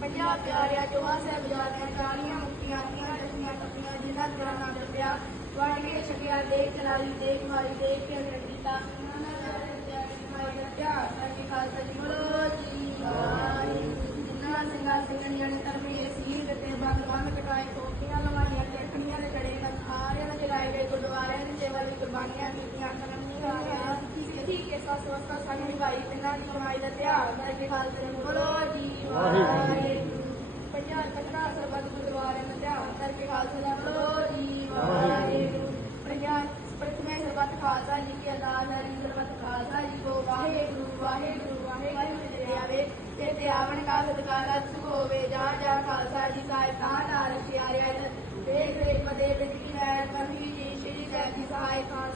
ਪੰਜਾਬ ਪਿਆਰਿਆ ਜੋਆ ਸਾਹਿਬ ਜਾਣਿਆ ਕਾਲੀਆਂ ਮੁਕਤੀਆਂ ਤੀਆਂ ਰਸਮੀਆਂ ਟੱਪੀਆਂ ਜਿਨ੍ਹਾਂ ਦਾ ਨਾਮ ਜਪਿਆ ਵੜ ਕੇ ਛਕਿਆ ਦੇਖ ਨਾਲੀ ਦੇਖ ਮਾਰੀ ਦੇਖ ਕੇ ਅੰਦਰ ਕੀਤਾ ਧਿਆਨ ਕਰਕੇ ਖਾਲਸਾ ਜੀ ਬੋਲੋ ਕੁਰਬਾਨੀਆਂ ਕੀਤੀਆਂ ਕਰਮ ਨਿਭਾਇਆ ਸਿੱਖੀ ਕੇ ਸਸ ਵਸਤਾ ਸੰਗ ਨਿਭਾਈ ਤਿੰਨਾਂ ਦੀ ਕਮਾਈ ਦਾ ਧਿਆਨ ਕਰਕੇ ਖਾਲਸਾ ਜੀ ਬੋਲੋ ਜੀ ਵਾਹਿਗੁਰੂ ਪੰਜਾਬ ਪਟਨਾ ਸਰਬੱਤ ਗੁਰਦੁਆਰੇ ਦਾ ਧਿਆਨ ਕਰਕੇ ਖਾਲਸਾ ਜੀ ਬੋਲੋ ਜੀ ਵਾਹਿਗੁਰੂ ਪੰਜਾਬ ਪ੍ਰਥਮੇ ਸਰਬੱਤ ਖਾਲਸਾ ਜੀ ਕੀ ਅਰਦਾਸ ਹੈ ਜੀ ਸਰਬੱਤ ਖਾਲਸਾ ਜੀ ਕੋ ਵਾਹਿਗੁਰੂ ਵਾਹਿਗੁਰੂ ਵਾਹਿਗੁਰੂ ਜੀ ਦੇ ਆਵੇ ਤੇ ਤੇ ਆਵਣ ਕਾ ਸਤਿਕਾਰ ਸੁਖ ਹੋਵੇ ਜਾ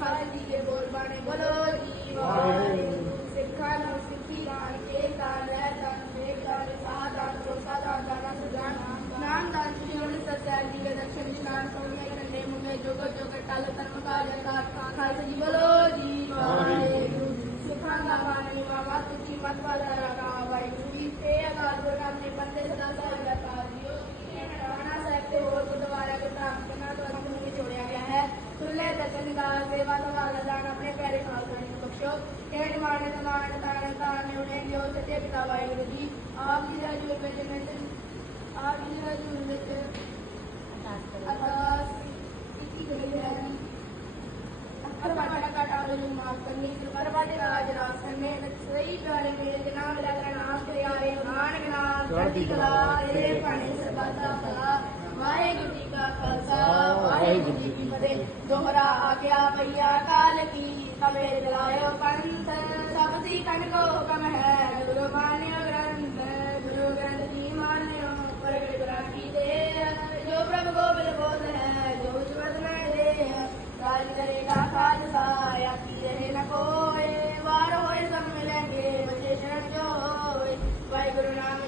সারা দিকে বলবানে বলো അച്ഛനിതാൽ ദൈവാസനാഥനാണ് നമ്മുടെ കാര്യമാകുന്നത് പക്ഷോ കേടുവാണെന്നതാണ് താനെന്താണെവിടെ എൻ്റെയോ സത്യപിതാവായിരുന്നു ഈ ആഭിരാജുവിന്റെ ആഭിരാജുവിന്റെ കടാവിലും രാജനാസനെ നാമരാജനാശ്രയായ ആണകളാ ਵਾਹਿਗੁਰੂ ਜੀ ਕਾ ਖਾਲਸਾ ਵਾਹਿਗੁਰੂ ਜੀ ਕੀ ਫਤਿਹ ਦੋਹਰਾ ਆਗਿਆ ਪਈਆ ਕਾਲ ਕੀ ਤਵੇ ਲਾਇਓ ਪੰਥ ਸਭ ਦੀ ਕਣਕੋ ਹੁਕਮ ਹੈ ਗੁਰੂ ਮਾਨਿਓ ਗ੍ਰੰਥ ਗੁਰੂ ਗ੍ਰੰਥ ਜੀ ਮਾਨਿਓ ਪ੍ਰਗਟ ਗ੍ਰੰਥੀ ਦੇ ਜੋ ਪ੍ਰਭ ਗੋਬਿੰਦ ਬੋਧ ਹੈ ਜੋ ਜਵਤ ਮੈਂ ਦੇ ਰਾਜ ਕਰੇਗਾ ਖਾਲਸਾ ਆਖੀ ਰਹੇ ਨਾ ਕੋਏ ਵਾਰ ਹੋਏ ਸਭ ਮਿਲਾਂਗੇ ਬਚੇ ਸ਼ਰਨ ਜੋ ਹੋਏ ਵਾਹਿਗੁਰੂ ਨਾਮ